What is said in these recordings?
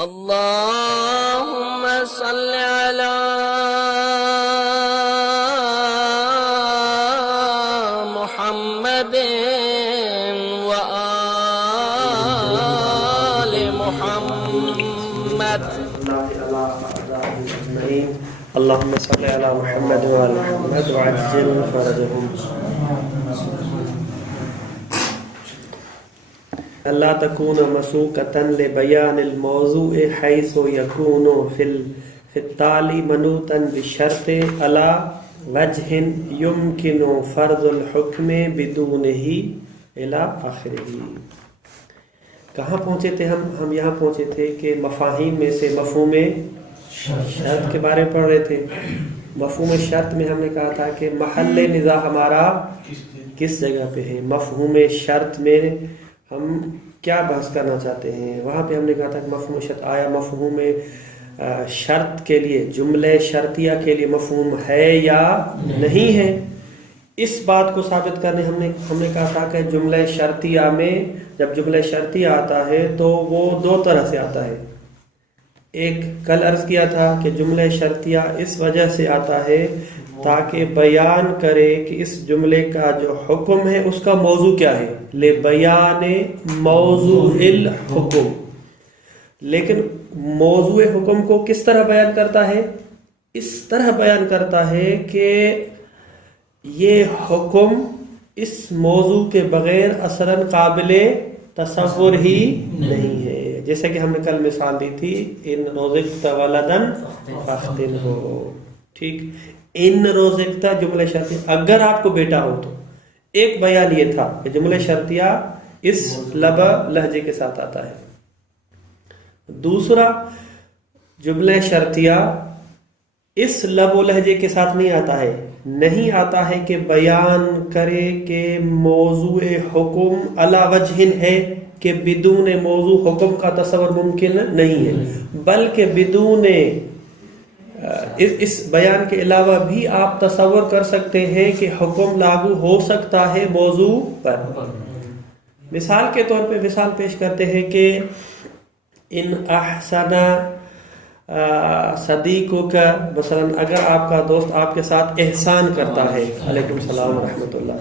اللهم صل على محمد وآل محمد. اللهم صل على محمد وآل محمد وعجل فرجهم. لا تكون مسوقة لبيان الموضوع حيث يكون في التالي منوطا بشرط على وجه يمكن فرض الحكم بدونه الى آخره. کہاں پہنچے تھے ہم یہاں پہنچے تھے کہ مفاہیم میں سے مفہوم شرط کے بارے میں پڑھ رہے تھے. مفہوم شرط میں ہم نے کہا تھا کہ محل نزاع ہمارا کس جگہ پہ ہے. مفہوم شرط میں ہم کیا بحث کرنا چاہتے ہیں. وہاں پہ ہم نے کہا تھا کہ مفہوم شرط آیا مفہوم شرط کے لیے جملے شرطیہ کے لیے مفہوم ہے یا نہیں ہے. اس بات کو ثابت کرنے ہم نے کہا تھا کہ جملے شرطیہ میں جب جملے شرطیہ آتا ہے تو وہ دو طرح سے آتا ہے. ایک کل عرض کیا تھا کہ جملے شرطیہ اس وجہ سے آتا ہے تاکہ بیان کرے کہ اس جملے کا جو حکم ہے اس کا موضوع کیا ہے. لے بیان موضوع الحکم. لیکن موضوع حکم کو کس طرح بیان کرتا ہے؟ اس طرح بیان کرتا ہے کہ یہ حکم اس موضوع کے بغیر اثراً قابل تصور ہی نہیں ہے. جیسے کہ ہم نے کل مثال دی تھی ان رزقت ولدن فاختنہ. ٹھیک، ان رزقت جملہ شرطیہ اگر آپ کو بیٹا ہو تو. ایک بیان یہ تھا کہ جملہ شرطیہ اس لہجے کے ساتھ آتا ہے. دوسرا جملہ شرطیہ اس لب و لہجے کے ساتھ نہیں آتا ہے. نہیں آتا ہے کہ بیان کرے کہ موضوع حکم علی وجہ ہے کہ بدون موضوع حکم کا تصور ممکن نہیں ہے، بلکہ بدون اس بیان کے علاوہ بھی آپ تصور کر سکتے ہیں کہ حکم لاگو ہو سکتا ہے موضوع پر. مثال کے طور پہ مثال پیش کرتے ہیں کہ ان احسن صدیقوں کا مثلا اگر آپ کا دوست آپ کے ساتھ احسان کرتا ہے، علیکم السلام ورحمۃ اللہ،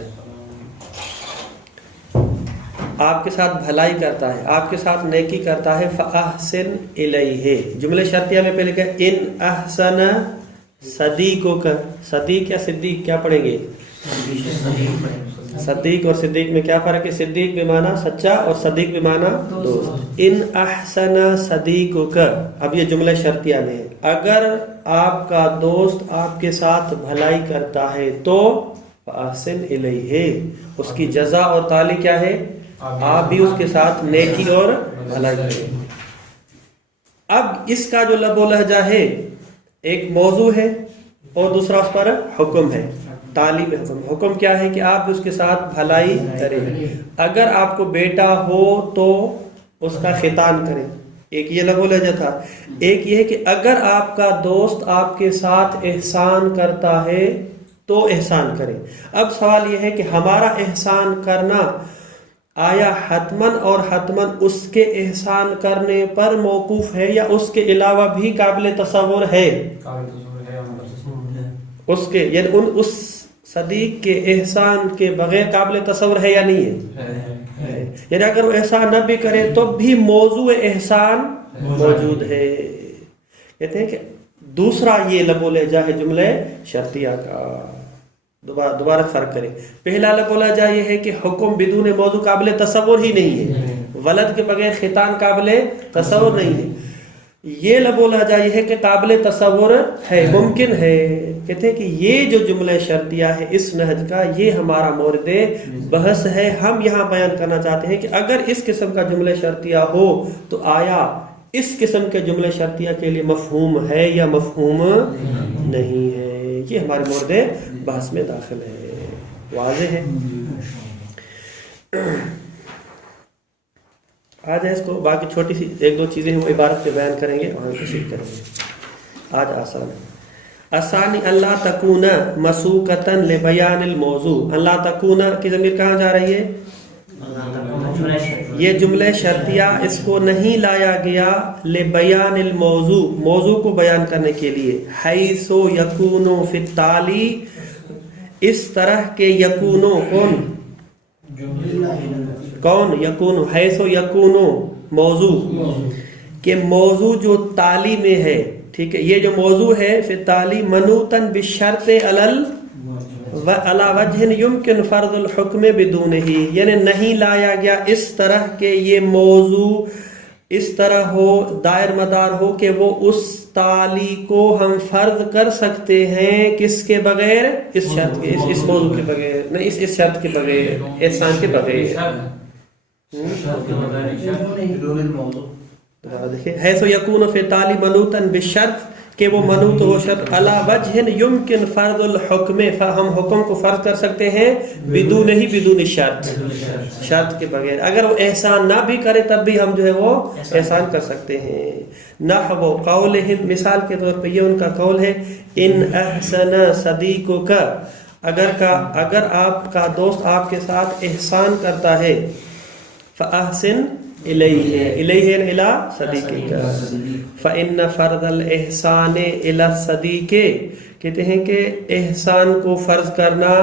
آپ کے ساتھ بھلائی کرتا ہے، آپ کے ساتھ نیکی کرتا ہے، فاحسن الیہ. جملے شرطیہ میں پہلے کہ ان احسن صدیقوں کا. صدیق یا صدیق کیا پڑھیں گے؟ صدیق اور صدیق میں کیا فرق ہے؟ صدیق بمعنی سچا اور صدیق بمعنی دوست. ان احسن صدیقوں کا. اب یہ جملہ شرطیہ میں ہے اگر آپ کا دوست آپ کے ساتھ بھلائی کرتا ہے تو فاحسن الیہ. اس کی جزا اور تعالی کیا ہے؟ آپ بھی اس کے ساتھ نیکی اور بھلائی کریں. اب اس کا جو لب و لہجہ ہے ایک موضوع ہے اور دوسرا اس پر حکم ہے. تعلیم حکم. حکم کیا ہے کہ آپ اس کے ساتھ بھلائی کریں. اگر آپ کو بیٹا ہو تو اس کا خطان کریں. ایک یہ لب و لہجہ تھا. ایک یہ ہے کہ اگر آپ کا دوست آپ کے ساتھ احسان کرتا ہے تو احسان کریں. اب سوال یہ ہے کہ ہمارا احسان کرنا آیا حتماً اور حتماً اس کے احسان کرنے پر موقوف ہے یا اس کے علاوہ بھی قابل تصور ہے؟ اس کے یعنی اس صدیق کے احسان کے بغیر قابل تصور ہے یا نہیں ہے؟ یعنی اگر وہ احسان نہ بھی کرے تو بھی موضوع احسان موجود ہے. کہتے ہیں کہ دوسرا یہ لب و لہجہ ہے جملے شرطیہ کا. دوبارہ فرق کریں. پہلا لب و لہجہ یہ ہے کہ حکم بدون موضوع قابل تصور ہی نہیں ہے. ولد کے بغیر خطان قابل تصور نہیں ہے. یہ لب و لہجہ یہ ہے کہ قابل تصور ہے، ممکن ہے. کہتے ہیں کہ یہ جو جملہ شرطیہ ہے اس نہج کا یہ ہمارا مورد بحث ہے. ہم یہاں بیان کرنا چاہتے ہیں کہ اگر اس قسم کا جملہ شرطیہ ہو تو آیا اس قسم کے جملہ شرطیہ کے لیے مفہوم ہے یا مفہوم نہیں ہے. یہ ہمارے مورد بحث میں داخل ہے. واضح ہے؟ آج اس کو باقی چھوٹی سی ایک دو چیزیں وہ عبارت پہ بیان کریں گے اور تشریح کریں گے. آج آسان ہے. الثانی اللہ تکون مسوقۃ لبیان الموضوع. اللہ تکون کی ضمیر کہاں جا رہی ہے؟ یہ جملہ شرطیہ اس کو نہیں لایا گیا لبیان الموضوع، موضوع کو بیان کرنے کے لیے، حیث یکون فی التالی، اس طرح کے یکونو، کون یکون، حیث یکون موضوع، کہ موضوع جو تالی میں ہے، ٹھیک ہے، یہ جو موضوع ہے فی التالی منوطن بالشرط علی وجہ یمکن فرض الحکم بدونہ، یعنی نہیں لایا گیا اس طرح کہ یہ موضوع اس طرح ہو، دائر مدار ہو کہ وہ اس تالی کو ہم فرض کر سکتے ہیں کس کے بغیر، اس شرط کے، اس موضوع کے بغیر، نہیں اس شرط کے بغیر، احسان کے بغیر۔ دیکھیں حیث یکون فی التالی منوطا بالشرط، کہ وہ منوط ہو شرط، علی وجہ یمکن فرض الحکم، ہم حکم کو فرض کر سکتے ہیں بدون ہی، بدون شرط، شرط کے بغیر، اگر وہ احسان نہ بھی کرے تب بھی ہم جو ہے وہ احسان کر سکتے ہیں۔ نحو قولہم، مثال کے طور پہ یہ ان کا قول ہے، ان احسن صدیقک، اگر آپ کا دوست آپ کے ساتھ احسان کرتا ہے، فاحسن الیہ، الیہ الی صدیقک، فإن فرض الإحسان إلى الصديق، کہتے ہیں کہ احسان کو فرض کرنا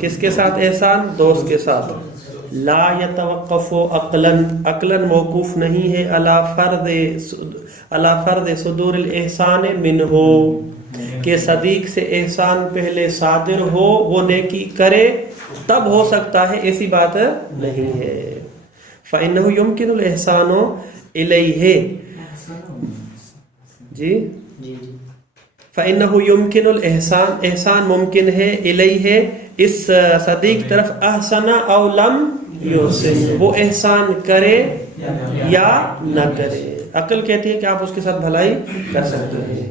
کس کے ساتھ، احسان دوست کے ساتھ، لا يتوقف عقلا موقوف نہیں ہے، علی فرض صدور الإحسان منہ، کہ صدیق سے احسان پہلے صادر ہو، وہ نیکی کرے تب ہو سکتا ہے، ایسی بات نہیں ہے۔ فإنه يمكن الإحسان إليه، جی فإنه يمكن الإحسان، احسان ممکن ہے، الیہ اس صدیق طرف، احسن او لم یحسن، وہ احسان کرے یا نہ کرے۔ عقل کہتی ہے کہ آپ اس کے ساتھ بھلائی کر سکتے ہیں،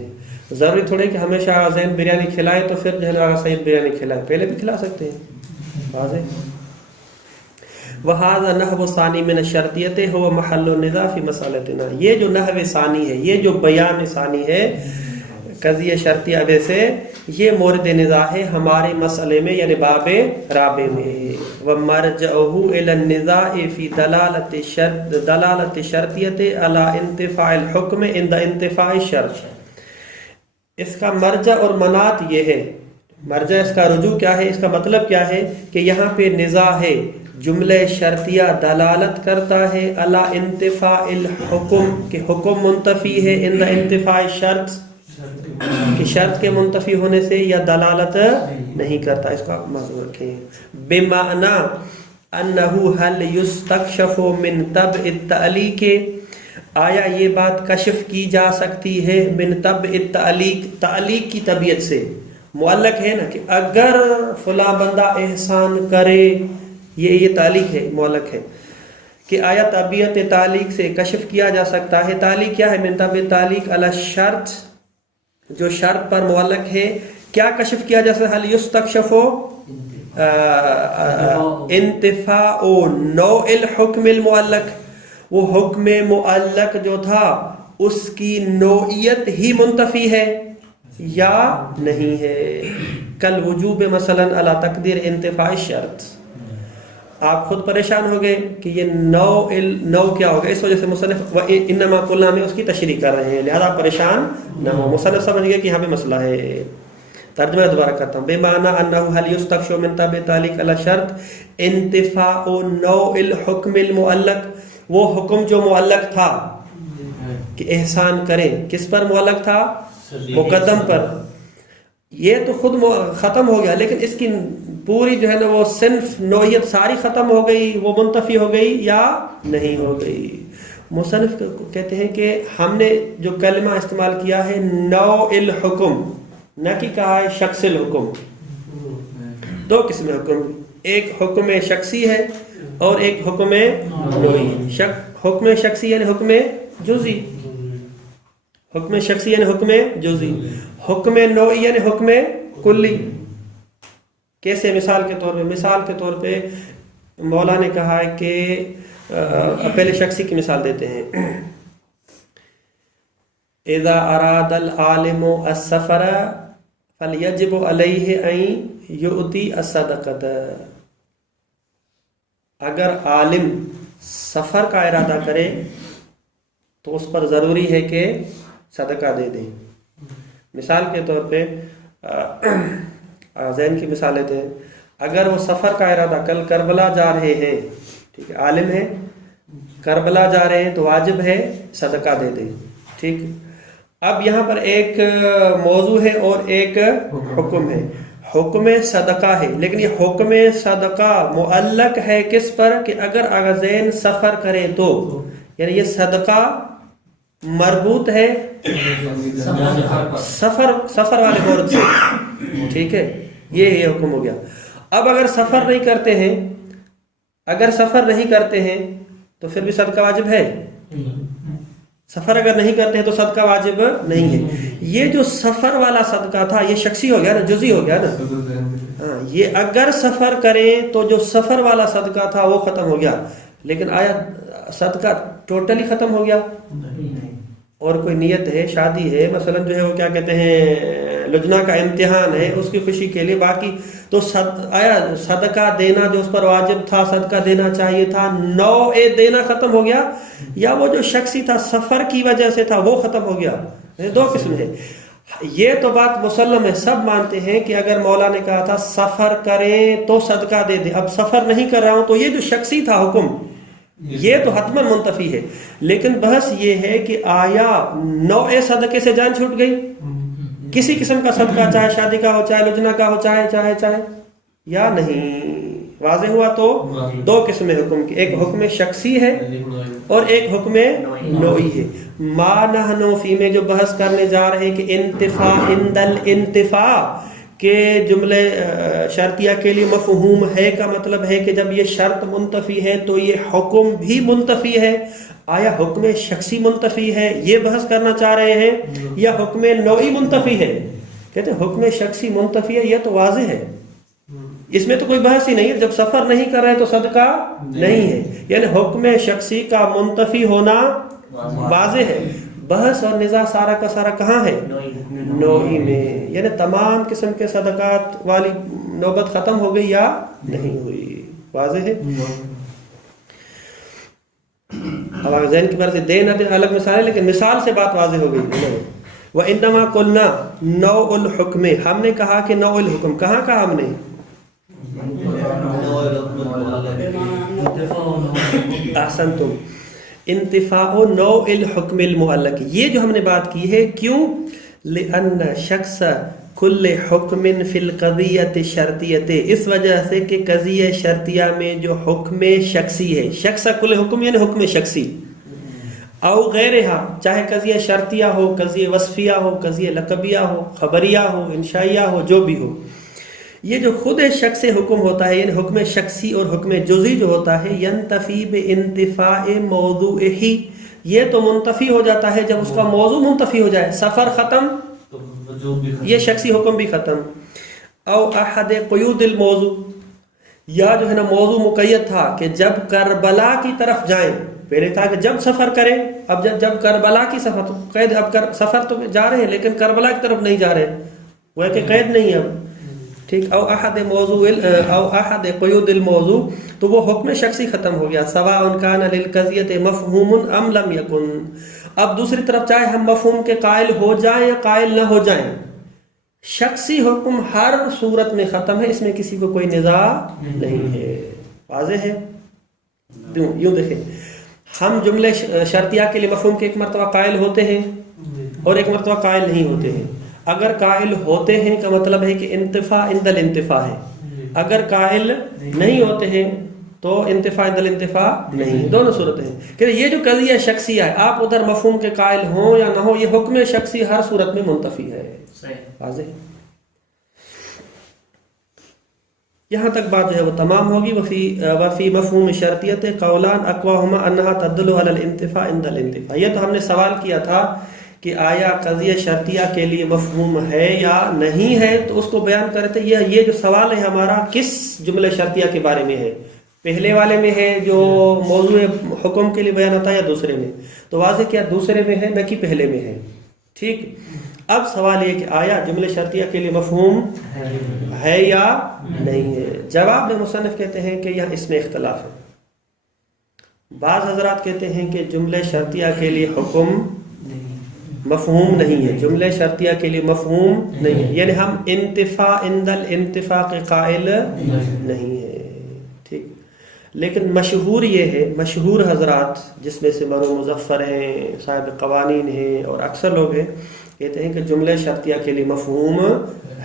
ضروری تھوڑے کہ ہمیشہ ذہن بریانی کھلائے تو پھر جو ہے صحیح بریانی کھلائے، پہلے بھی کھلا سکتے ہیں، واضح۔ وَهَذَا نَحْوُ ثَانِي مِنَ الشَّرْطِيَّةِ هُوَ مَحَلُّ النِّزَاعِ فِي مَسْأَلَتِنَا، یہ جو نحو ثانی ہے، یہ جو بیان ثانی ہے قضیہ شرطیہ سے، یہ مورد نزاع ہے ہمارے مسئلے میں، یعنی باب رابع میں۔ وَمَرْجَعُهُ إِلَى النِّزَاعِ فِي دَلَالَةِ الشَّرْطِيَّةِ عَلَى انتفاع الحکم عند انتفاع الشرط، اس کا مرجع اور منات یہ ہے، مرجع اس کا رجوع کیا ہے، اس کا مطلب کیا ہے کہ یہاں پہ نزاع ہے، جملہ شرطیہ دلالت کرتا ہے علی انتفاع الحکم، کہ حکم منتفی ہے، عند انتفاع شرط، کہ شرط کے منتفی ہونے سے، یا دلالت نہیں کرتا، اس کا موضوع رکھیں، بمعنی انہ هل یستکشف من طبع التعلیق، آیا یہ بات کشف کی جا سکتی ہے من طبع التعلیق، تعلیق کی طبیعت سے، معلق ہے نا کہ اگر فلاں بندہ احسان کرے، یہ تعلیق ہے، معلق ہے، کہ آیا طبیعت تعلیق سے کشف کیا جا سکتا ہے۔ تعلیق کیا ہے؟ من طبع تعلیق علی الشرط، جو شرط پر معلق ہے، کیا کشف کیا جا سکتا ہے؟ هل یستکشف انتفاع نوع الحکم المعلق، وہ حکم معلق جو تھا اس کی نوعیت ہی منتفی ہے یا نہیں ہے، کل وجوب مثلا علی تقدیر انتفاع الشرط۔ آپ خود پریشان ہو گئے کہ یہ نو کیا ہوگا، اس وجہ سے مصنف انما قلنا میں اس کی تشریح کر رہے ہیں، لہذا پریشان نہ ہو، مصنف سمجھ گئے کہ یہاں پہ مسئلہ ہے۔ ترجمہ دوبارہ کرتا ہوں، بے معنی انہ هل یستکشف من طبع تعلیق علی شرط انتفاع نوع الحکم المعلق، وہ حکم جو معلق تھا کہ احسان کریں، کس پر معلق تھا؟ مقدم پر، یہ تو خود ختم ہو گیا، لیکن اس کی پوری جو ہے نا وہ صنف نوعیت ساری ختم ہو گئی، وہ منتفی ہو گئی یا نہیں ہو گئی۔ مصنف کہتے ہیں کہ ہم نے جو کلمہ استعمال کیا ہے نوع الحکم، نہ کہ کہا ہے شخص الحکم، دو قسم حکم، ایک حکم شخصی ہے اور ایک حکم نوعی۔ حکم شخصی یعنی حکم جزئی، حکم شخصی یعنی حکم جزئی، حکم نوعی یعنی حکم کلی۔ کیسے؟ مثال کے طور پہ مولا نے کہا ہے کہ پہلے شخصی کی مثال دیتے ہیں، اذا اراد العالم السفر فلیجب علیہ ان یؤتی الصدقۃ، اگر عالم سفر کا ارادہ کرے تو اس پر ضروری ہے کہ صدقہ دے دیں. مثال کے طور پہ ذہن کی مثال لیتے ہیں. اگر وہ سفر کا ارادہ کل کربلا جا رہے ہیں، ٹھیک ہے، عالم ہے، کربلا جا رہے ہیں تو واجب ہے صدقہ دے دیں. ٹھیک. اب یہاں پر ایک موضوع ہے اور ایک حکم ہے. حکم صدقہ ہے، لیکن یہ حکم صدقہ معلق ہے کس پر کہ اگر اغزین سفر کرے تو، یعنی یہ صدقہ مربوط ہے سفر والے عورت سے. ٹھیک ہے، یہ حکم ہو گیا. اب اگر سفر نہیں کرتے ہیں تو پھر بھی صدقہ واجب ہے. سفر اگر نہیں کرتے ہیں تو صدقہ واجب نہیں ہے. یہ جو سفر والا صدقہ تھا یہ شخصی ہو گیا نا، جزئی ہو گیا نا. ہاں، یہ اگر سفر کریں تو جو سفر والا صدقہ تھا وہ ختم ہو گیا. لیکن آیا صدقہ ٹوٹلی ختم ہو گیا؟ اور کوئی نیت ہے، شادی ہے مثلا، جو ہے وہ کیا کہتے ہیں لجنا کا امتحان ہے، اس کی خوشی کے لیے، باقی تو آیا صدقہ دینا جو اس پر واجب تھا، صدقہ دینا چاہیے تھا، نوع دینا ختم ہو گیا، یا وہ جو شخصی تھا سفر کی وجہ سے تھا وہ ختم ہو گیا. دو قسم ہے. یہ تو بات مسلم ہے، سب مانتے ہیں کہ اگر مولا نے کہا تھا سفر کریں تو صدقہ دے دیں، اب سفر نہیں کر رہا ہوں تو یہ جو شخصی تھا حکم یہ تو حتما منتفی ہے. لیکن بحث یہ ہے کہ آیا نوع صدقے سے جان چھوٹ گئی؟ کسی قسم کا صدقہ، چاہے شادی کا ہو، چاہے لجنا کا ہو، چاہے یا نہیں؟ واضح ہوا. تو دو قسم حکم کی، ایک حکم شخصی ہے اور ایک حکم نوعی ہے. ما نحنو فی میں جو بحث کرنے جا رہے ہیں کہ انتفاع اندل انتفاع کہ جملے شرطیہ کے لیے مفہوم ہے کا مطلب ہے کہ جب یہ شرط منتفی ہے تو یہ حکم بھی منتفی ہے. آیا حکم شخصی منتفی ہے، یہ بحث کرنا چاہ رہے ہیں، یا حکم نوعی منتفی ہے؟ کہتے ہیں حکم شخصی منتفی ہے. یہ تو واضح ہے، اس میں تو کوئی بحث ہی نہیں ہے. جب سفر نہیں کر رہے تو صدقہ نہیں ہے، یعنی حکم شخصی کا منتفی ہونا واضح ہے. بحث اور نزاع سارا کا سارا کہاں ہے؟ نوعی میں. یعنی تمام قسم کے صدقات والی نوبت ختم ہو گئی یا نہیں ہوئی؟ واضح ہے. اب اگر ذہن کی بات سے دے نہ دے الگ مثال ہے، لیکن مثال سے بات واضح ہو گئی. وَإِنَّمَا قُلْنَا نَوْعُ الْحُكْمِ، ہم نے کہا کہ نوع الحکم. کہاں کہا ہم نے؟ احسنتم. انتفاع نوع الحکم المعلق، یہ جو ہم نے بات کی ہے، کیوں؟ لأن شخص کل حکم فی القضیۃ شرطیۃ، اس وجہ سے کہ قضیہ شرطیہ میں جو حکم شخصی ہے، شخص کل حکم یعنی حکم شخصی، او غیرہا، چاہے قضیہ شرطیہ ہو، قضیہ وصفیہ ہو، قضیہ لقبیہ ہو، خبریہ ہو، انشائیہ ہو، جو بھی ہو، یہ جو خود شخص حکم ہوتا ہے یعنی حکم شخصی اور حکم جزئی جو ہوتا ہے، ینتفی بانتفاع موضوعہ، یہ تو منتفی ہو جاتا ہے جب اس کا موضوع منتفی ہو جائے. سفر ختم، یہ شخصی حکم بھی ختم. او احد قیود الموضوع، یا جو ہے نا موضوع مقید تھا کہ جب کربلا کی طرف جائیں، پہلے تھا کہ جب سفر کریں، اب جب کربلا کی سفر تو قید، اب سفر تو جا رہے ہیں لیکن کربلا کی طرف نہیں جا رہے، وہ ہے کہ قید نہیں ہے اب. ٹھیک. او احد قیود الموضوع، تو وہ حکم شخصی ختم ہو گیا. سواء کان للقضیۃ مفہوم ام لم یکن، اب دوسری طرف چاہے ہم مفہوم کے قائل ہو جائیں یا قائل نہ ہو جائیں، شخصی حکم ہر صورت میں ختم ہے، اس میں کسی کو کوئی نزاع نہیں ہے. واضح ہے. یوں دیکھیں، ہم جملے شرطیہ کے لیے مفہوم کے ایک مرتبہ قائل ہوتے ہیں اور ایک مرتبہ قائل نہیں ہوتے ہیں. اگر قائل ہوتے ہیں کا مطلب ہے کہ انتفاع عند الانتفاع ہے، اگر قائل نہیں ہوتے ہیں تو انتفاع عند الانتفاع نہیں. دونوں صورتیں ہیں کہ یہ جو قضیہ شخصیہ ہے، آپ ادھر مفہوم کے قائل ہوں یا نہ ہو، یہ حکم شخصی ہر صورت میں منتفی ہے. واضح. یہاں تک بات جو ہے وہ تمام ہوگی. وفی مفہوم شرطیت قولان اقواہما انہا تدل علی الانتفاع عند الانتفاع. یہ تو ہم نے سوال کیا تھا کہ آیا قضیہ شرطیہ کے لیے مفہوم ہے یا نہیں ہے، تو اس کو بیان کرتے. یہ جو سوال ہے ہمارا کس جملے شرطیہ کے بارے میں ہے؟ پہلے والے میں ہے جو موضوع حکم کے لیے بیان ہوتا ہے، یا دوسرے میں؟ تو واضح کیا دوسرے میں ہے نہ کہ پہلے میں ہے. ٹھیک. اب سوال یہ کہ آیا جملے شرطیہ کے لیے مفہوم ہے یا نہیں ہے؟ جواب میں مصنف کہتے ہیں کہ یہاں اس میں اختلاف ہے. بعض حضرات کہتے ہیں کہ جملے شرطیہ کے لیے حکم مفہوم نہیں ہے، جملے شرطیہ کے لیے مفہوم نہیں ہے، یعنی ہم انتفاع عند الانتفاع کے قائل نہیں ہے، ٹھیک۔ لیکن مشہور یہ ہے، مشہور حضرات جس میں سے مرو مظفر ہیں، صاحب قوانین ہیں، اور اکثر لوگ ہیں، کہتے ہیں کہ جملے شرطیہ کے لیے مفہوم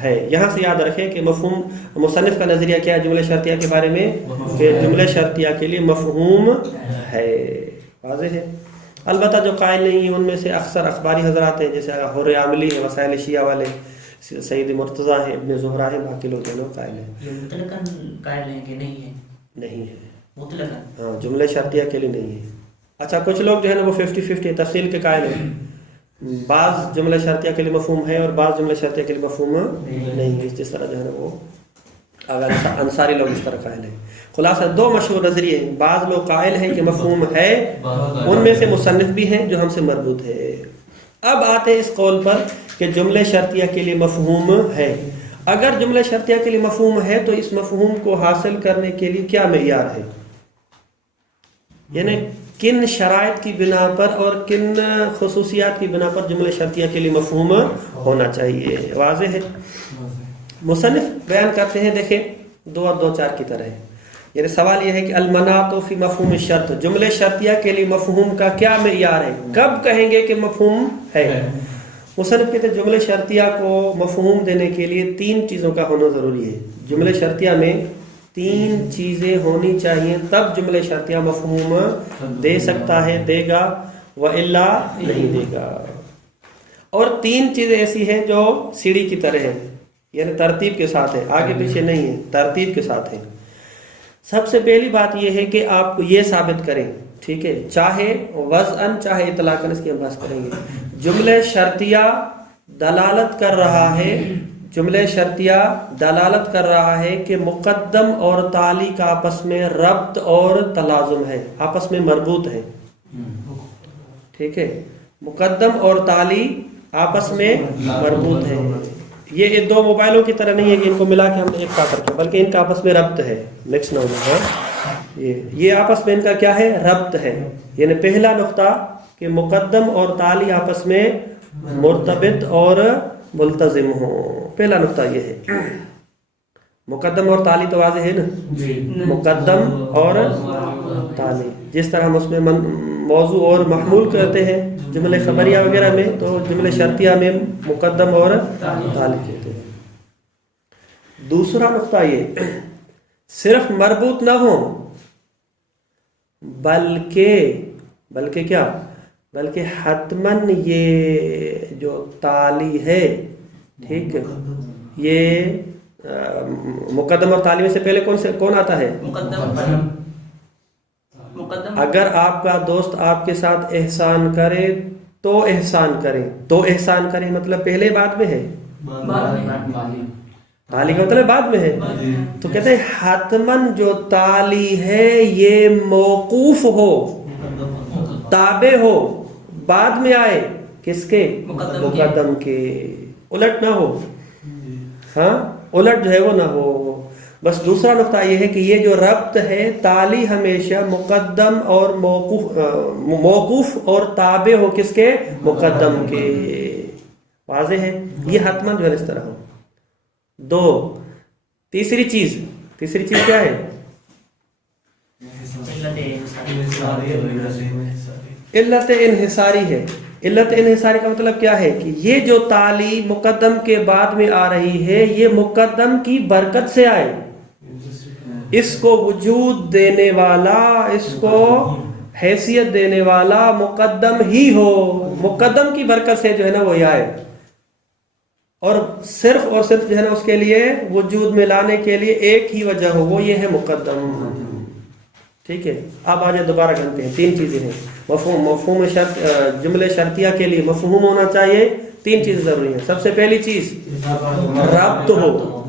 ہے۔ یہاں سے یاد رکھیں کہ مفہوم، مصنف کا نظریہ کیا ہے جملے شرطیہ کے بارے میں، کہ جملے شرطیہ کے لیے مفہوم ہے، واضح ہے۔ البتہ جو قائل نہیں ہیں ان میں سے اکثر اخباری حضرات ہیں، جیسے حر عاملی ہیں، وسائل شیعہ والے، سید مرتضیٰ ہیں، ابن زہرا ہیں، باقی لوگ ہیں قائل ہیں۔ یہ مطلقاً قائل ہیں کہ نہیں ہے؟ نہیں ہے مطلقاً، ہاں، جملے شرطیہ کے لیے نہیں ہے۔ اچھا، کچھ لوگ جو ہے نا وہ 50-50 تفصیل کے قائل ہیں، بعض جملے شرطیہ کے لیے مفہوم ہے اور بعض جملے شرطیہ کے لیے مفہوم نہیں ہے، جس طرح جو ہے نا وہ اگر انصاری لوگ اس طرح قائل ہیں۔ خلاصہ دو مشہور نظریے ہیں، بعض لوگ قائل ہیں کہ مفہوم ہے، ان میں سے مصنف بھی ہیں جو ہم سے مربوط ہے۔ اب آتے ہیں اس قول پر کہ جملے شرطیہ کے لیے مفہوم ہے۔ اگر جملے شرطیہ کے لیے مفہوم ہے تو اس مفہوم کو حاصل کرنے کے لیے کیا معیار ہے، یعنی کن شرائط کی بنا پر اور کن خصوصیات کی بنا پر جملے شرطیہ کے لیے مفہوم ہونا چاہیے، واضح ہے۔ مصنف بیان کرتے ہیں، دیکھیں 2 اور 2 4 کی طرح ہے، یعنی سوال یہ ہے کہ المناط فی مفہوم الشرط، جملے شرطیہ کے لیے مفہوم کا کیا معیار ہے، کب کہیں گے کہ مفہوم ہے۔ مصنف کہتے ہیں جملے شرطیہ کو مفہوم دینے کے لیے 3 چیزوں کا ہونا ضروری ہے، جملے شرطیہ میں 3 چیزیں ہونی چاہیے، تب جملے شرطیہ مفہوم دے سکتا ہے، دے گا، وَإِلَّا نہیں دے گا۔ اور 3 چیزیں ایسی ہیں جو سیڑھی کی طرح ہیں، یعنی ترتیب کے ساتھ ہے، آگے پیچھے نہیں ہے، ترتیب کے ساتھ ہے۔ سب سے پہلی بات یہ ہے کہ آپ کو یہ ثابت کریں، ٹھیک ہے، چاہے وضعاً چاہے اطلاقاً، اس کی ہم بحث کریں گے، جملے شرطیہ دلالت کر رہا ہے، جملے شرطیہ دلالت کر رہا ہے کہ مقدم اور تالی کا آپس میں ربط اور تلازم ہے، آپس میں مربوط ہے، ٹھیک ہے، مقدم اور تالی آپس میں مربوط ہے۔ یہ 2 موبائلوں کی طرح نہیں ہے کہ ان کو ملا کے ہم نے ایک ساتھ رکھا، بلکہ ان کا آپس میں ربط ہے، مکس نہ ہونا ہے، یہ آپس میں ان کا کیا ہے، ربط ہے۔ یعنی پہلا نقطہ کہ مقدم اور تالی آپس میں مرتبط اور ملتزم ہوں، پہلا نقطہ یہ ہے۔ مقدم اور تالی تو واضح ہے نا، مقدم اور تالی، جس طرح ہم اس میں موضوع اور محمول کرتے ہیں جملے خبریہ وغیرہ میں، تو جملے شرطیہ میں مقدم اور تالی کہتے ہیں۔ دوسرا نقطہ یہ، صرف مربوط نہ ہو بلکہ کیا، بلکہ حتماً یہ جو تالی ہے، ٹھیک ہے، یہ مقدم اور تالی میں سے پہلے کون آتا ہے، مقدم۔ اگر آپ کا دوست آپ کے ساتھ احسان کرے تو احسان کریں، تو احسان کریں مطلب پہلے بعد میں ہے، تالی کا مطلب بعد میں ہے، تو کہتے ہیں حتماً جو تالی ہے یہ موقوف ہو، تابع ہو، بعد میں آئے، کس کے، مقدم کے، الٹ نہ ہو، ہاں الٹ جو ہے وہ نہ ہو۔ بس دوسرا نقطہ یہ ہے کہ یہ جو ربط ہے، تالی ہمیشہ مقدم اور موقوف اور تابع ہو کس کے، مقدم کے، واضح ہے، یہ حتماً جو ہے اس طرح ہو۔ 2، تیسری چیز کیا ہے، علت انحصاری ہے۔ علت انحصاری کا مطلب کیا ہے کہ یہ جو تالی مقدم کے بعد میں آ رہی ہے، یہ مقدم کی برکت سے آئے، اس کو وجود دینے والا، اس کو حیثیت دینے والا مقدم ہی ہو، مقدم کی برکت سے جو ہے نا وہ آئے، اور صرف جو ہے نا اس کے لیے وجود میں لانے کے لیے ایک ہی وجہ ہو، وہ یہ ہے مقدم، ٹھیک ہے۔ اب آج دوبارہ گنتے ہیں، 3 چیزیں ہیں، مفہوم شرط، جملے شرطیہ کے لیے مفہوم ہونا چاہیے، 3 چیز ضروری ہیں۔ سب سے پہلی چیز ربط ہو،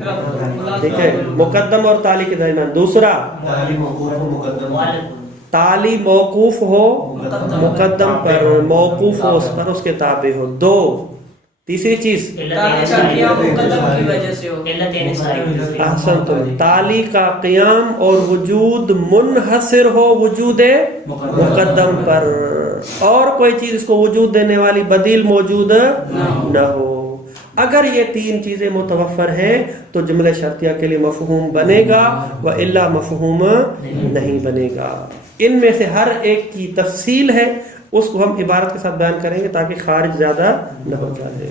ٹھیک ہے، مقدم اور تالی کے درمیان۔ دوسرا تالی موقوف ہو مقدم پر، موقوف ہو اس پر، اس کے تابع ہو۔ 2، تیسری چیز علت مقدم کی وجہ سے ہو علت انصاری احسنتم، تالی کا قیام اور وجود منحصر ہو وجود مقدم پر، اور کوئی چیز اس کو وجود دینے والی بدیل موجود نہ ہو۔ اگر یہ تین چیزیں متوفر ہیں تو جملہ شرطیہ کے لیے مفہوم بنے گا، وإلا مفہوم نہیں بنے گا۔ ان میں سے ہر ایک کی تفصیل ہے، اس کو ہم عبارت کے ساتھ بیان کریں گے تاکہ خارج زیادہ نہ ہو جائے۔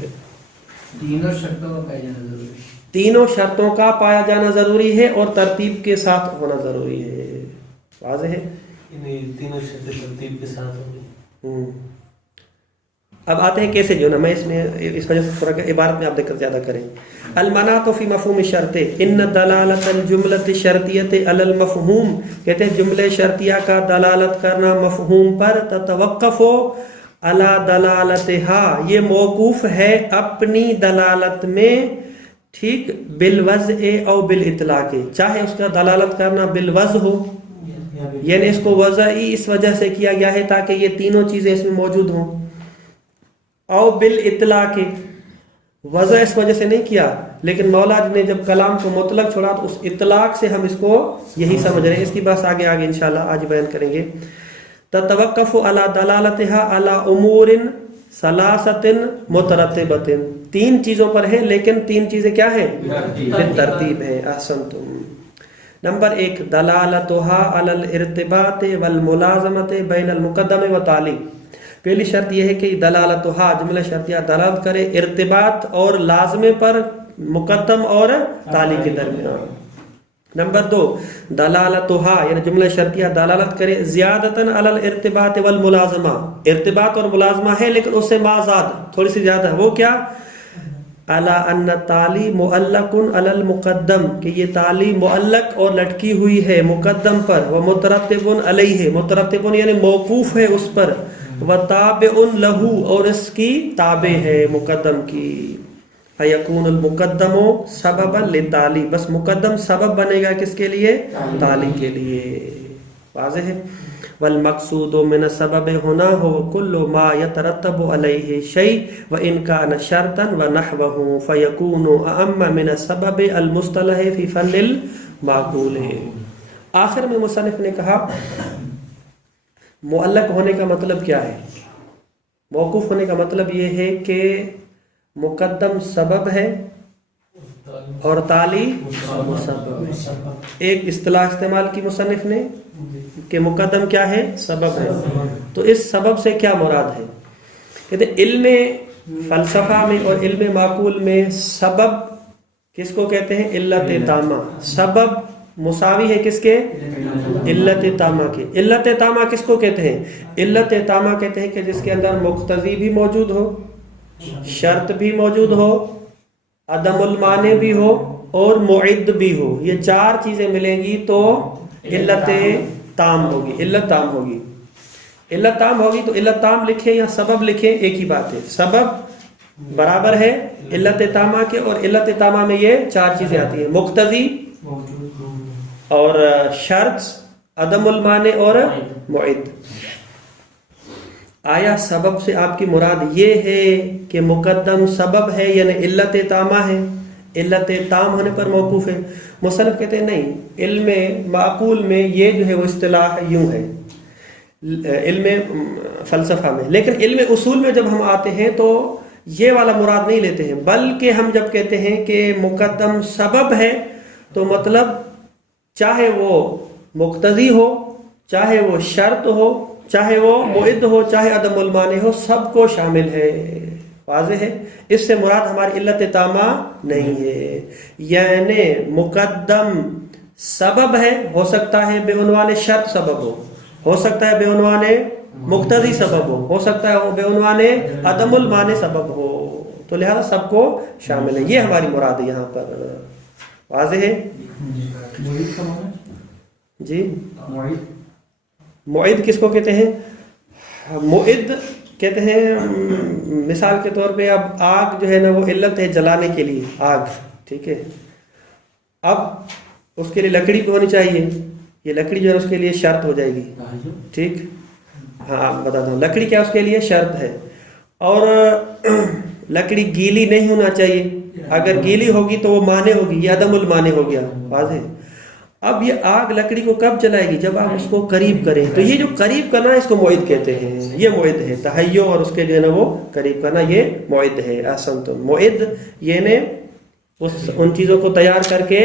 تینوں شرطوں کا پایا جانا ضروری ہے، تینوں شرطوں کا پایا جانا ضروری ہے اور ترتیب کے ساتھ ہونا ضروری ہے۔ واضح ہے؟ تینوں شرطیں ترتیب کے ساتھ ہوگی۔ اب آتے ہیں کیسے، جو نا میں اس وجہ سے تھوڑا عبارت میں آپ دقت زیادہ کریں۔ المناط فی مفہوم الشرط ان دلالت الجملۃ الشرطیۃ علی المفہوم، کہتے ہیں جملے شرطیہ کا دلالت کرنا مفہوم پر تتوقف علی دلالتها، یہ موقوف ہے اپنی دلالت میں، ٹھیک، بالوضع او بالاطلاق، چاہے اس کا دلالت کرنا بالوضع ہو، یعنی اس کو وضعی اس وجہ سے کیا گیا ہے تاکہ یہ تینوں چیزیں اس میں موجود ہوں، او بالاطلاق، وضع اس وجہ سے نہیں کیا، لیکن مولا نے جب کلام کو مطلق چھوڑا تو اس اطلاق سے ہم اس کو یہی سمجھ رہے ہیں۔ اس کی بات آگے انشاءاللہ آج بیان کریں گے۔ تتوقف علی دلالتها علی امور ثلاثۃ مترتبۃ، تین چیزوں پر ہے لیکن تین چیزیں کیا ہیں؟ بالترتیب ہیں۔ احسنتم۔ نمبر 1 دلالتها علی الارتباط والملازمۃ بین المقدم والتالی، پہلی شرط یہ ہے کہ دلالتها جملہ شرطیہ دلالت کرے ارتباط اور لازمے پر مقدم اور تالی کے درمیان۔ نمبر 2 دلالتها یعنی جملہ شرطیہ دلالت کرے زیادتاً علی الارتباط والملازمہ، ارتباط اور ملازمہ ہے لیکن اس سے مازاد تھوڑی سی زیادہ ہے، وہ کیا؟ علی ان تالی معلق علی المقدم، کہ یہ تالی معلق اور لٹکی ہوئی ہے مقدم پر، وہ مترتب علیہ، مترتب یعنی موقوف ہے اس پر، وتابع لہو اور اس کی تابع ہے مقدم کی، فیکون المقدم سببا للتالی، بس مقدم سبب بنے گا کس کے لیے؟ تالی کے لیے۔ واضح ہے؟ والمقصود من السبب هنا هو كل ما يترتب عليه شيء وان كان شرطا ونحوه فيكون اعم من السبب المصطلح في فن المعقول۔ آخر میں مصنف نے کہا معلق ہونے کا مطلب کیا ہے؟ موقوف ہونے کا مطلب یہ ہے کہ مقدم سبب ہے اور تالی مسبب۔ ایک اصطلاح استعمال کی مصنف نے کہ مقدم کیا ہے؟ سبب ہے۔ تو اس سبب سے کیا مراد ہے؟ کہتے ہیں علم فلسفہ میں اور علم معقول میں سبب کس کو کہتے ہیں؟ علت تامہ۔ سبب مساوی ہے کس کے؟ علت تامہ کے۔ علت تامہ کس کو کہتے ہیں؟ علت تامہ کہتے ہیں کہ جس کے اندر مقتضی بھی موجود ہو، شرط بھی موجود ہو، عدم المانع بھی ہو اور معد بھی ہو، یہ چار چیزیں ملیں گی تو علت تام ہوگی۔ علت تام ہوگی، علت تام ہوگی تو علت تام لکھیں یا سبب لکھیں ایک ہی بات ہے، سبب برابر ہے علت تامہ کے، اور علت تامہ میں یہ چار چیزیں آتی ہیں، مقتضی اور شرط، عدم المانع اور معد۔ آیا سبب سے آپ کی مراد یہ ہے کہ مقدم سبب ہے یعنی علت تامہ ہے، علت تام ہونے پر موقوف ہے؟ مصنف کہتے ہیں نہیں، علم معقول میں یہ جو ہے وہ اصطلاح یوں ہے علم فلسفہ میں، لیکن علم اصول میں جب ہم آتے ہیں تو یہ والا مراد نہیں لیتے ہیں، بلکہ ہم جب کہتے ہیں کہ مقدم سبب ہے تو مطلب چاہے وہ مقتضی ہو، چاہے وہ شرط ہو، چاہے وہ معد ہو، چاہے عدم المانع ہو، سب کو شامل ہے۔ واضح ہے؟ اس سے مراد ہماری علت تامہ نہیں ہے، یعنی مقدم سبب ہے، ہو سکتا ہے بے عنوان شرط سبب ہو سکتا ہے بے عنوان مقتضی سبب ہو سکتا ہے بے عنوان عدم المانع سبب ہو، تو لہذا سب کو شامل ہے، یہ ہماری مراد ہے یہاں پر۔ واضح ہے؟ جی معد کس کو کہتے ہیں؟ معد کہتے ہیں مثال کے طور پہ اب آگ جو ہے نا وہ علت ہے جلانے کے لیے، آگ، ٹھیک ہے، اب اس کے لیے لکڑی بھی ہونی چاہیے، یہ لکڑی جو ہے اس کے لیے شرط ہو جائے گی، ٹھیک، ہاں بتا دوں لکڑی کیا اس کے لیے شرط ہے، اور لکڑی گیلی نہیں ہونا چاہیے، اگر گیلی ہوگی تو وہ مانے ہوگی، یہ عدم المانے ہو گیا، واضح۔ اب یہ آگ لکڑی کو کب جلائے گی؟ جب آپ اس کو قریب کریں، تو یہ جو قریب کرنا ہے اس کو موعد کہتے ہیں، یہ موعد ہے، تہیو اور اس کے جو ہے نا وہ قریب کرنا، یہ موعد ہے۔ احسنتم، موعد یعنی ان چیزوں کو تیار کر کے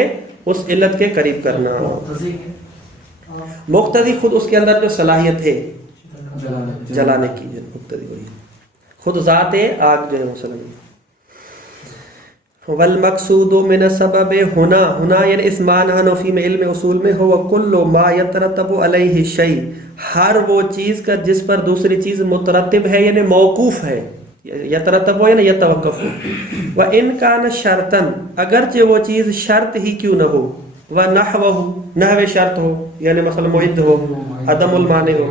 اس علت کے قریب کرنا۔ مقتضی خود اس کے اندر جو صلاحیت ہے جلانے کی، مقتضی وہی خود ذات آگ جو ہے مثلا۔ والمقصود من السبب ہنا یعنی اس معنی حنفی میں علم اصول میں ہو کل ما یترتب علیہ شیء، ہر وہ چیز کا جس پر دوسری چیز مترتب ہے یعنی موقوف ہے، یترتب ہو یعنی یتوقف ہو۔ وان کان شرطا، اگرچہ وہ چیز شرط ہی کیوں نہ ہو، ونحوہ نحو شرط ہو یعنی مثلا معد ہو، عدم المانع ہو،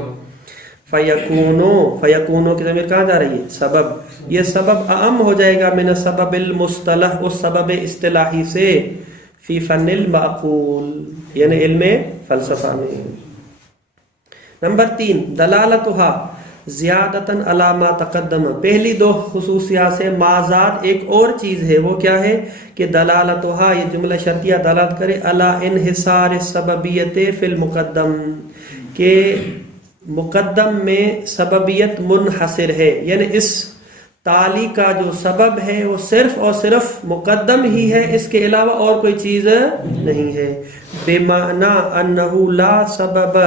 فیکونو کی ضمیر کہاں جا رہی ہے؟ سبب۔ یہ سبب اعم ہو جائے گا من السبب المصطلح، اس سبب اصطلاحی سے، فی فن المعقول یعنی علم فلسفہ میں۔ نمبر 3 دلالتها زیادتاً علی ما تقدم، پہلی دو خصوصیات سے مازاد ایک اور چیز ہے، وہ کیا ہے کہ دلالتها یہ جملہ شرطیہ دلالت کرے علی انحصار السببیت فی المقدم، کہ مقدم میں سببیت منحصر ہے، یعنی اس تالی کا جو سبب ہے وہ صرف اور صرف مقدم ہی ہے، اس کے علاوہ اور کوئی چیز نہیں ہے۔ بمعنی انہ لا سبب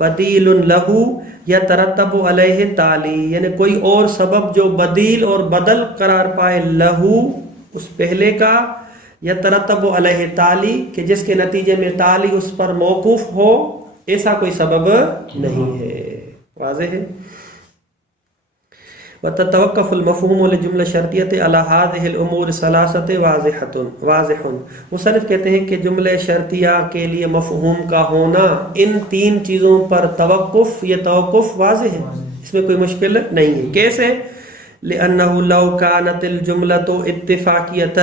بدیل لہو یترتب علیہ تالی، یعنی کوئی اور سبب جو بدیل اور بدل قرار پائے لہو اس پہلے کا، یترتب علیہ تالی کہ جس کے نتیجے میں تالی اس پر موقوف ہو، ایسا کوئی سبب نہیں ہے، واضح ہے۔ وتتوقف المفہوم لجملہ شرطیت علی هذه الامور ثلاثه واضح۔ مصنف کہتے ہیں کہ جملہ شرطیہ کے لیے مفہوم کا ہونا ان 3 چیزوں پر توقف، یہ توقف واضح ہے، اس میں کوئی مشکل نہیں ہے۔ کیسے؟ لأنه لو كانت الجملة اتفاقیۃ،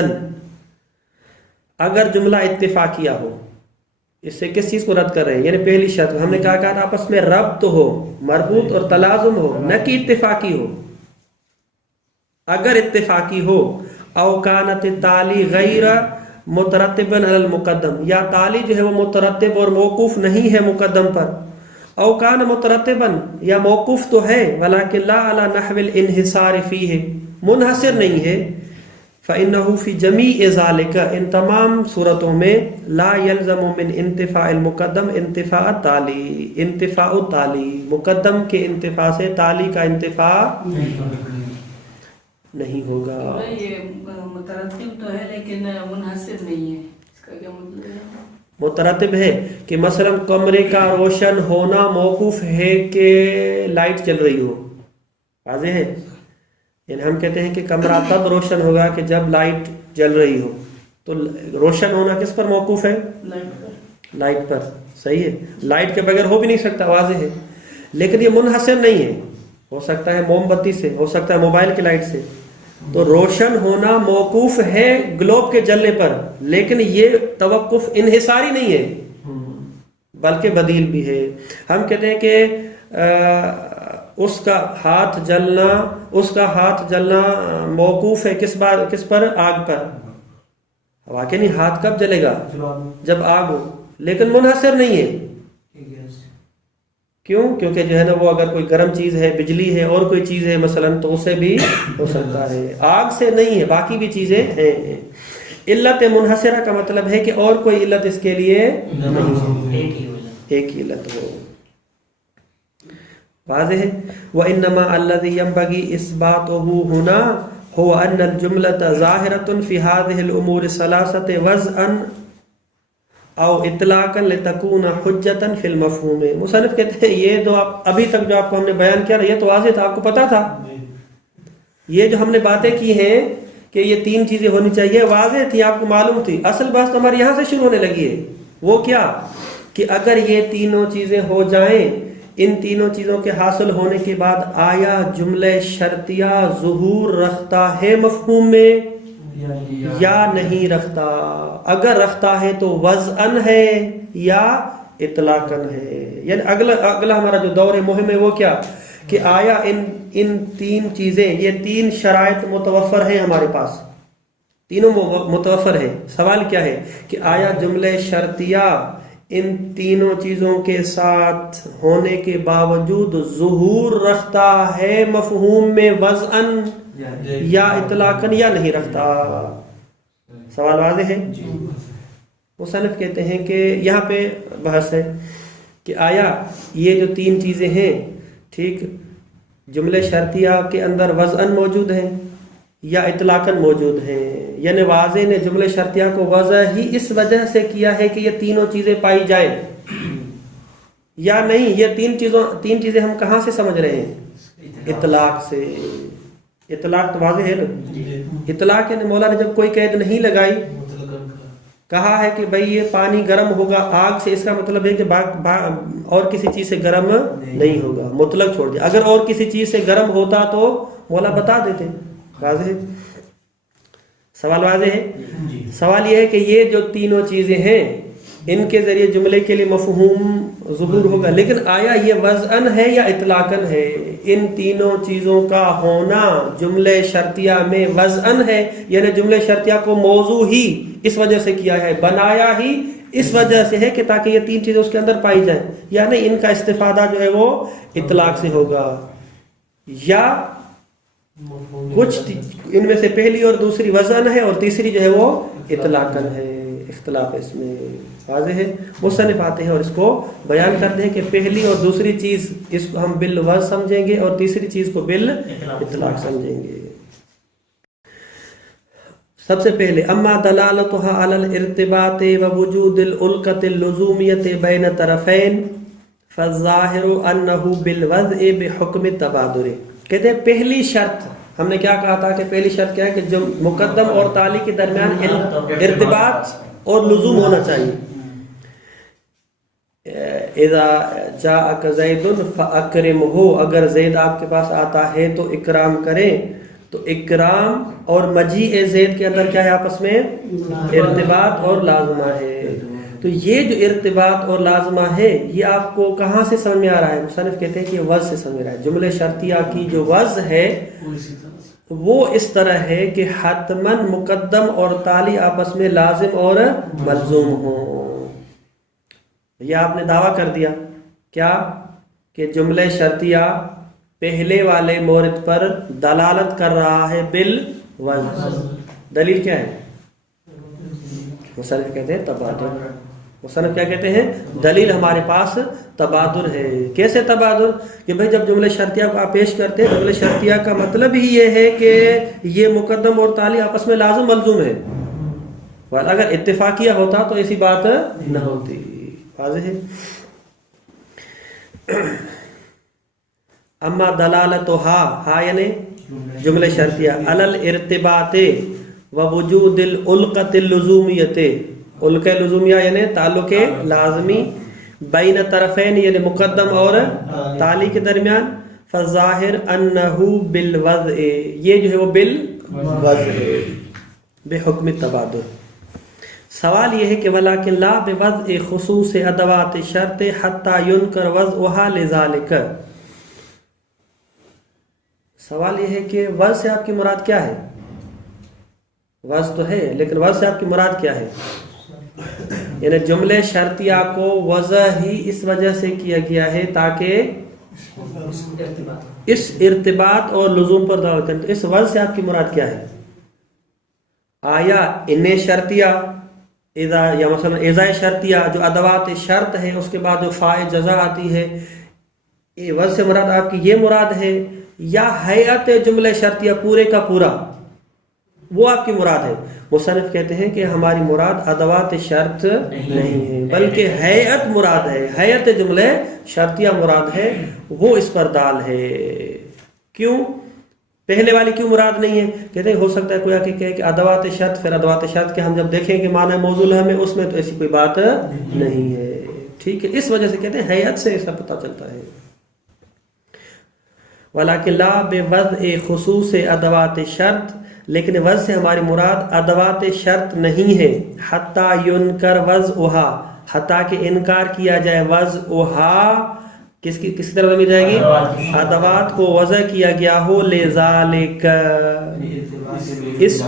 اگر جملہ اتفاقیہ ہو، اس سے کس چیز کو رد کر رہے ہیں؟ یعنی پہلی شرط ہم نے کہا آپس میں ربط ہو، مربوط اور تلازم ہو، نہ کہ اتفاقی ہو۔ اگر اتفاقی ہو، او کانت تالی غیر مترتبا علی المقدم، یا تالی جو ہے وہ مترتب اور موقوف نہیں ہے مقدم پر، او کان مترتبا یا موقوف تو ہے ولکن لا علی نحو الانحصار فیہ، منحصر نہیں ہے، فإنه فی جمیع ذالک، ان تمام صورتوں میں لا یلزم من انتفاع المقدم انتفاع التالی، انتفاع التالی، مقدم کے انتفاع سے تالی کا انتفاع نہیں ہوگا۔ یہ مترتب تو ہے لیکن منحصر نہیں ہے، اس کا کیا مطلب ہے؟ مترتب ہے کہ مثلا کمرے کا روشن ہونا موقوف ہے کہ لائٹ چل رہی ہو، واضح ہے، یعنی ہم کہتے ہیں کہ کمرہ تب روشن ہوگا کہ جب لائٹ جل رہی ہو، تو روشن ہونا کس پر موقوف ہے؟ لائٹ پر، صحیح ہے، لائٹ کے بغیر ہو بھی نہیں سکتا، واضح ہے، لیکن یہ منحصر نہیں ہے، ہو سکتا ہے موم بتی سے، ہو سکتا ہے موبائل کی لائٹ سے، تو روشن ہونا موقوف ہے گلوب کے جلنے پر، لیکن یہ توقف انحصاری نہیں ہے بلکہ بدیل بھی ہے۔ ہم کہتے ہیں کہ اس کا ہاتھ جلنا موقوف ہے کس پر؟ آگ پر۔ واقعی نہیں، ہاتھ کب جلے گا؟ جب آگ ہو، لیکن منحصر نہیں ہے۔ کیوں؟ کیونکہ جو ہے نا وہ اگر کوئی گرم چیز ہے، بجلی ہے، اور کوئی چیز ہے مثلا، تو اسے بھی ہو سکتا ہے، آگ سے نہیں ہے، باقی بھی چیزیں ہیں۔ علت منحصرہ کا مطلب ہے کہ اور کوئی علت اس کے لیے نہیں، ایک ہی علت ہو، واضح ہے۔ وَإِنَّمَا الَّذِي يَنبَغِي إِثْبَاتُهُ هُنَا هُوَ أَنَّ الْجُمْلَةَ ظَاهِرَةٌ فِي هَذِهِ الْأُمُورِ الثَّلَاثَةِ وَضْعًا او اطلاقا لتکون حجتا فی المفہوم۔ مصنف کہتے ہیں یہ جو آپ ابھی تک جو آپ کو ہم نے بیان کیا یہ تو واضح تھا، آپ کو پتا تھا، یہ جو ہم نے باتیں کی ہیں کہ یہ 3 چیزیں ہونی چاہیے، واضح تھی، آپ کو معلوم تھی۔ اصل بات تو ہماری یہاں سے شروع ہونے لگی ہے، وہ کیا کہ اگر یہ تینوں چیزیں ہو جائیں، ان تینوں چیزوں کے حاصل ہونے کے بعد آیا جملہ شرطیہ ظہور رکھتا ہے مفہوم میں یا نہیں رکھتا؟ اگر رکھتا ہے تو وضعن ہے یا اطلاقاً ہے۔ یعنی اگلا ہمارا جو دور مہم ہے وہ کیا کہ آیا ان تین چیزیں، یہ تین شرائط متوفر ہیں ہمارے پاس، تینوں متوفر ہیں. سوال کیا ہے کہ آیا جملہ شرطیہ ان تینوں چیزوں کے ساتھ ہونے کے باوجود ظہور رکھتا ہے مفہوم میں وضعاً یا اطلاقاً یا نہیں رکھتا؟ سوال واضح ہے. مصنف کہتے ہیں کہ یہاں پہ بحث ہے کہ آیا یہ جو تین چیزیں ہیں، ٹھیک، جملے شرطیہ کے اندر وضعاً موجود ہیں یا اطلاقاً موجود ہیں. یعنی واضح نے جملے شرطیہ کو وضع ہی اس وجہ سے کیا ہے کہ یہ تینوں چیزیں پائی جائیں، یا نہیں یہ تین چیزیں ہم کہاں سے سمجھ رہے ہیں؟ اطلاق سے. اطلاق تو واضح ہے نا. اطلاق یعنی مولا نے جب کوئی قید نہیں لگائی، کہا ہے کہ بھئی یہ پانی گرم ہوگا آگ سے، اس کا مطلب ہے کہ اور کسی چیز سے گرم نہیں ہوگا، مطلق چھوڑ دیا. اگر اور کسی چیز سے گرم ہوتا تو مولا بتا دیتے. واضح ہے؟ سوال واضح ہے. سوال یہ ہے کہ یہ جو تینوں چیزیں ہیں ان کے ذریعے جملے کے لیے مفہوم ظہور ہوگا، لیکن آیا یہ وضعاً ہے یا اطلاقاً ہے؟ ان تینوں چیزوں کا ہونا جملے شرطیہ میں وضعاً ہے، یعنی جملے شرطیہ کو موضوع ہی اس وجہ سے کیا ہے، بنایا ہی اس وجہ سے ہے کہ تاکہ یہ تین چیزیں اس کے اندر پائی جائیں، یعنی ان کا استفادہ جو ہے وہ اطلاق سے ہوگا، یا کچھ ان میں سے پہلی اور دوسری وضعاً ہے اور تیسری جو ہے وہ اطلاقاً ہے. اختلاف اس میں واضح ہے. مصنف آتے ہیں اور اس کو بیان کرتے ہیں کہ پہلی اور دوسری چیز اس کو ہم بالوضع سمجھیں گے اور تیسری چیز کو بالاطلاق سمجھیں گے. سب سے پہلے اما دلالتها علی الارتباط ووجود الالقۃ اللزومیۃ بین طرفین فالظاہر انه بالوضع بحکم التبادر. کہتے ہیں پہلی شرط، ہم نے کیا کہا تھا کہ پہلی شرط کیا ہے کہ جو مقدم اور تالی کے درمیان ارتباط اور لزوم ہونا چاہیے. اذا جاءک زید فاکرمہ، اگر زید آپ کے پاس آتا ہے تو اکرام کریں. تو اکرام اور مجیء زید کے اندر کیا ہے؟ آپس میں ارتباط اور لازمہ ہے. تو یہ جو ارتباط اور لازمہ ہے یہ آپ کو کہاں سے سمجھ میں آ رہا ہے؟ مصنف کہتے ہیں کہ وضع سے سمجھ میں آ رہا ہے. جملے شرطیہ کی جو وضع ہے وہ اس طرح ہے کہ حتماً مقدم اور تالی آپس میں لازم اور ملزوم ہوں. یہ آپ نے دعویٰ کر دیا کیا کہ جملے شرطیہ پہلے والے مورد پر دلالت کر رہا ہے بالوضع. دلیل کیا ہے؟ مصنف کہتے ہیں تبادر. مصنف کیا کہتے ہیں؟ دلیل ہمارے پاس تبادر ہے. کیسے تبادر؟ کہ بھئی جب جملہ شرطیہ کو آپ پیش کرتے ہیں، جملہ شرطیہ کا مطلب ہی یہ ہے کہ یہ مقدم اور تالی آپس میں لازم ملزوم ہے. اگر اتفاقیہ ہوتا تو ایسی بات نہ ہوتی. واضح ہے. اما دلالتها یعنی جملہ شرطیہ علی الارتباط ووجود الالقۃ اللزومیۃ، القہ لزومیہ یعنی تعلق لازمی، بین طرفین یعنی مقدم اور تالی کے درمیان، فظاہر انہ بالوضع، یہ جو ہے وہ بالوضع ہے بحکم التبادر. سوال یہ ہے کہ ولیکن لا بوضع خصوص ادوات شرط حتی ینکر وضعها لذالک. سوال یہ ہے کہ وضع سے آپ کی مراد کیا ہے؟ وضع تو ہے لیکن وضع سے آپ کی مراد کیا ہے؟ یعنی جملے شرطیہ کو وضع ہی اس وجہ سے کیا گیا ہے تاکہ اس ارتباط اور لزوم پر دعوت کریں. تو اس وضع سے آپ کی مراد کیا ہے؟ آیا ان شرطیہ اذا یا مثلا اذا شرطیہ جو ادوات شرط ہے اس کے بعد جو فاء جزا آتی ہے، وضع سے مراد آپ کی یہ مراد ہے، یا ہیئت جملہ شرطیہ پورے کا پورا وہ آپ کی مراد ہے؟ مصنف کہتے ہیں کہ ہماری مراد ادوات شرط نہیں ہے بلکہ ہیئت مراد ہے. ہیئت جملہ شرطیہ مراد ہے، وہ اس پر دال ہے. کیوں؟ پہلے والی کیوں مراد نہیں ہے؟ کہتے ہیں ہو سکتا ہے کوئی آ کے کہے کہ ادوات شرط، پھر ادوات شرط کے ہم جب دیکھیں کہ معنی موضوع ہے اس میں تو ایسی کوئی بات نہیں ہے. ٹھیک ہے، اس وجہ سے کہتے ہیں ہیئت سے ایسا پتہ چلتا ہے. ولیکن لا بوضع خصوص ادوات شرط، لیکن وضع سے ہماری مراد ادوات شرط نہیں ہے. حتی ینکر وضعها، حتیٰ کہ انکار کیا جائے وضعها کس کی طرف ضمیر جائے گی؟ ادوات کو وضع کیا گیا ہو لذالک، اس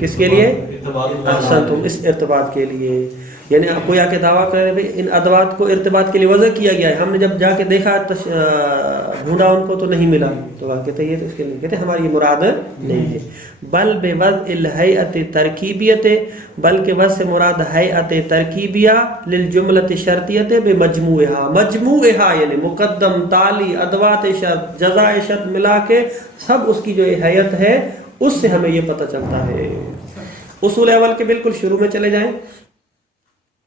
کس کے لیے؟ احسنتم، اس ارتباط کے لیے. یعنی آپ کوئی آ کے دعویٰ کرے بھائی ان ادوات کو ارتباط کے لیے وضع کیا گیا ہے، ہم نے جب جا کے دیکھا ڈھونڈا ان کو تو نہیں ملا، تو آپ کہتے ہیں یہ تو اس کے لیے کہتے ہیں ہماری یہ مراد نہیں ہے. بل بوضع الہیئۃ ترکیبیۃ، بلکہ وضع سے مراد ہیئت ترکیبیہ للجملۃ شرطیۃ بمجموعہا، مجموعہا یعنی مقدم، تالی، ادوات شرط، جزائے شرط ملا کے سب اس کی جو حیت ہے اس سے ہمیں یہ پتہ چلتا ہے. اصول اول کے بالکل شروع میں چلے جائیں.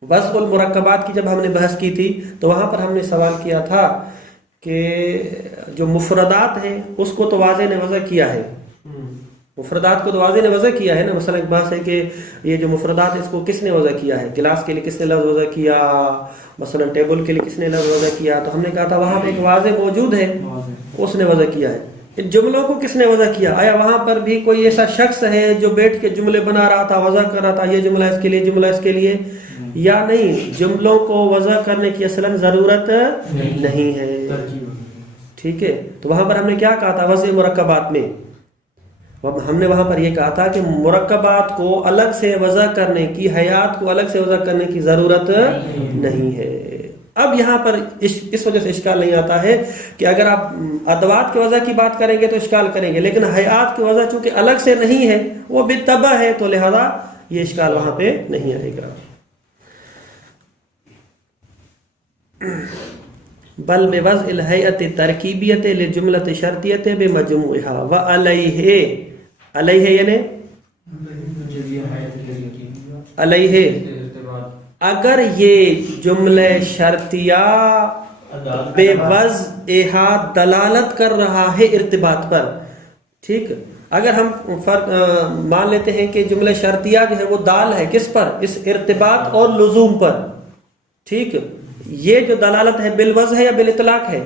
وصف المرکبات کی جب ہم نے بحث کی تھی تو وہاں پر ہم نے سوال کیا تھا کہ جو مفردات ہیں اس کو تو واضح نے وضع کیا ہے، مفردات کو تو واضح نے وضع کیا ہے نا. مثلا ایک بات ہے کہ یہ جو مفردات اس کو کس نے وضع کیا ہے، گلاس کے لیے کس نے لفظ وضع کیا، مثلا ٹیبل کے لیے کس نے لفظ وضع کیا، تو ہم نے کہا تھا وہاں پہ ایک واضح موجود ہے، اس نے وضع کیا ہے. ان جملوں کو کس نے وضع کیا؟ آیا وہاں پر بھی کوئی ایسا شخص ہے جو بیٹھ کے جملے بنا رہا تھا، وضع کر رہا تھا، یہ جملہ اس کے لیے، جملہ اس کے لیے، یا نہیں؟ جملوں کو وضع کرنے کی اصلاً ضرورت نہیں ہے. ٹھیک ہے، تو وہاں پر ہم نے کیا کہا تھا وضع مرکبات میں؟ ہم نے وہاں پر یہ کہا تھا کہ مرکبات کو الگ سے وضع کرنے کی، حیات کو الگ سے وضع کرنے کی ضرورت نہیں ہے. اب یہاں پر اس وجہ سے اشکال نہیں آتا ہے کہ اگر آپ ادوات کے وضع کی بات کریں گے تو اشکال کریں گے، لیکن حیات کی وضع چونکہ الگ سے نہیں ہے، وہ بالطبع ہے، تو لہذا یہ اشکال وہاں پہ نہیں آئے گا. بل بوضع الہیئۃ ترکیبیۃ للجملۃ شرطیۃ بمجموعہا وعلیہ، علیہ یعنی علیہ، اگر یہ جملہ شرطیہ بے وضعہا دلالت کر رہا ہے ارتباط پر. ٹھیک، اگر ہم مان لیتے ہیں کہ جملہ شرطیہ جو ہے وہ دال ہے کس پر؟ اس ارتباط اور لزوم پر. ٹھیک، یہ جو دلالت ہے بالوضع ہے یا بالاطلاق ہے؟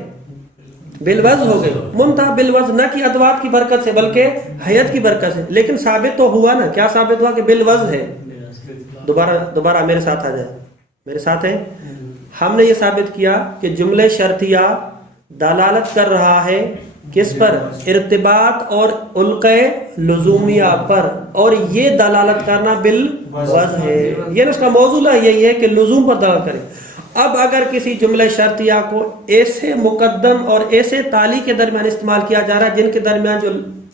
بالوضع ہو گئی، منتہا بالوضع، نہ کہ ادوات کی برکت سے بلکہ حیت کی برکت سے. لیکن ثابت تو ہوا نا، کیا ثابت ہوا؟ کہ بالوضع ہے. دوبارہ میرے ساتھ آ جائے، میرے ساتھ ہے. ہم نے یہ ثابت کیا کہ جملہ شرطیہ دلالت کر رہا ہے کس پر؟ ارتباط اور علقہ لزومیہ پر، اور یہ دلالت کرنا بالوضع ہے. یہ اس کا موضوع یہی ہے کہ لزوم پر دلالت کرے. اب اگر کسی جملہ شرطیہ کو ایسے مقدم اور ایسے تالی کے درمیان استعمال کیا جا رہا ہے جن کے درمیان جو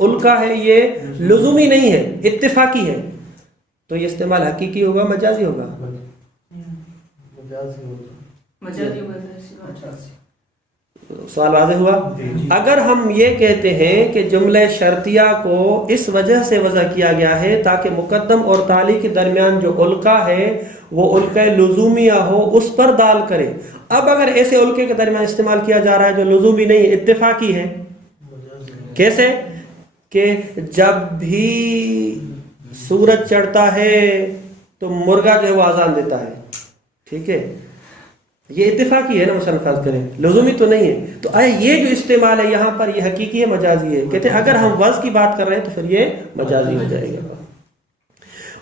علقہ ہے یہ لزومی نہیں ہے، اتفاقی ہے، تو یہ استعمال حقیقی ہوگا مجازی ہوگا؟ سوال واضح ہوا؟ اگر ہم یہ کہتے ہیں کہ جملہ شرطیہ کو اس وجہ سے وضع کیا گیا ہے تاکہ مقدم اور تالی کے درمیان جو علقہ ہے وہ علقہ لزومیہ ہو، اس پر دال کرے. اب اگر ایسے علقے کے درمیان استعمال کیا جا رہا ہے جو لزومی نہیں ہے، اتفاقی ہے، کیسے؟ کہ جب بھی سورج چڑھتا ہے تو مرغا جو ہے وہ اذان دیتا ہے. ٹھیک ہے، یہ اتفاقی ہے نا، مثلا فرض کریں، لزومی تو نہیں ہے. تو آیا یہ جو استعمال ہے یہاں پر یہ حقیقی ہے مجازی ہے؟ کہتے ہیں اگر ہم وضع کی بات کر رہے ہیں تو پھر یہ مجازی ہو جائے گا.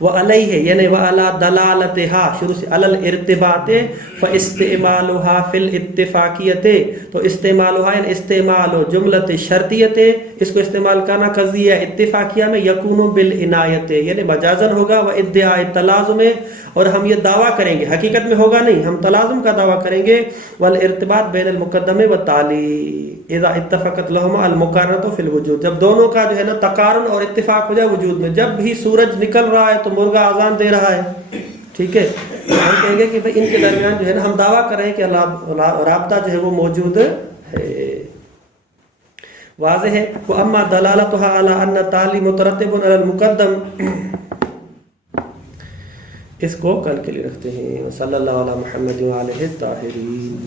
وعلیہ یعنی وعلی دلالتہا، شروع سے علی الارتباط، فاستعمالها فی الاتفاقیت، تو استعمالها یعنی استعمال جملۃ شرطیت، اس کو استعمال کرنا قضیہ اتفاقیہ میں یکون بالعنایت یعنی مجازن ہوگا، و ادعاء تلازم، اور ہم یہ دعویٰ کریں گے، حقیقت میں ہوگا نہیں، ہم تلازم کا دعویٰ کریں گے، والارتباط بین المقدم والتالی اذا اتفقت لهما المقارنۃ فی الوجود، جب دونوں کا جو ہے نا تقارن اور اتفاق ہو جائے وجود میں. جب بھی سورج نکل رہا ہے تو مرغا اذان دے رہا ہے. ٹھیک ہے، ہم کہیں گے کہ ان کے درمیان جو ہے نا ہم دعویٰ کر رہے ہیں کہ رابطہ جو ہے وہ موجود ہے. واضح ہے. واما دلالتها على ان التالی مترتب على المقدم، اس کو کل کے لیے رکھتے ہیں. صلی اللہ علیہ محمد وعلیہ الطاہرین.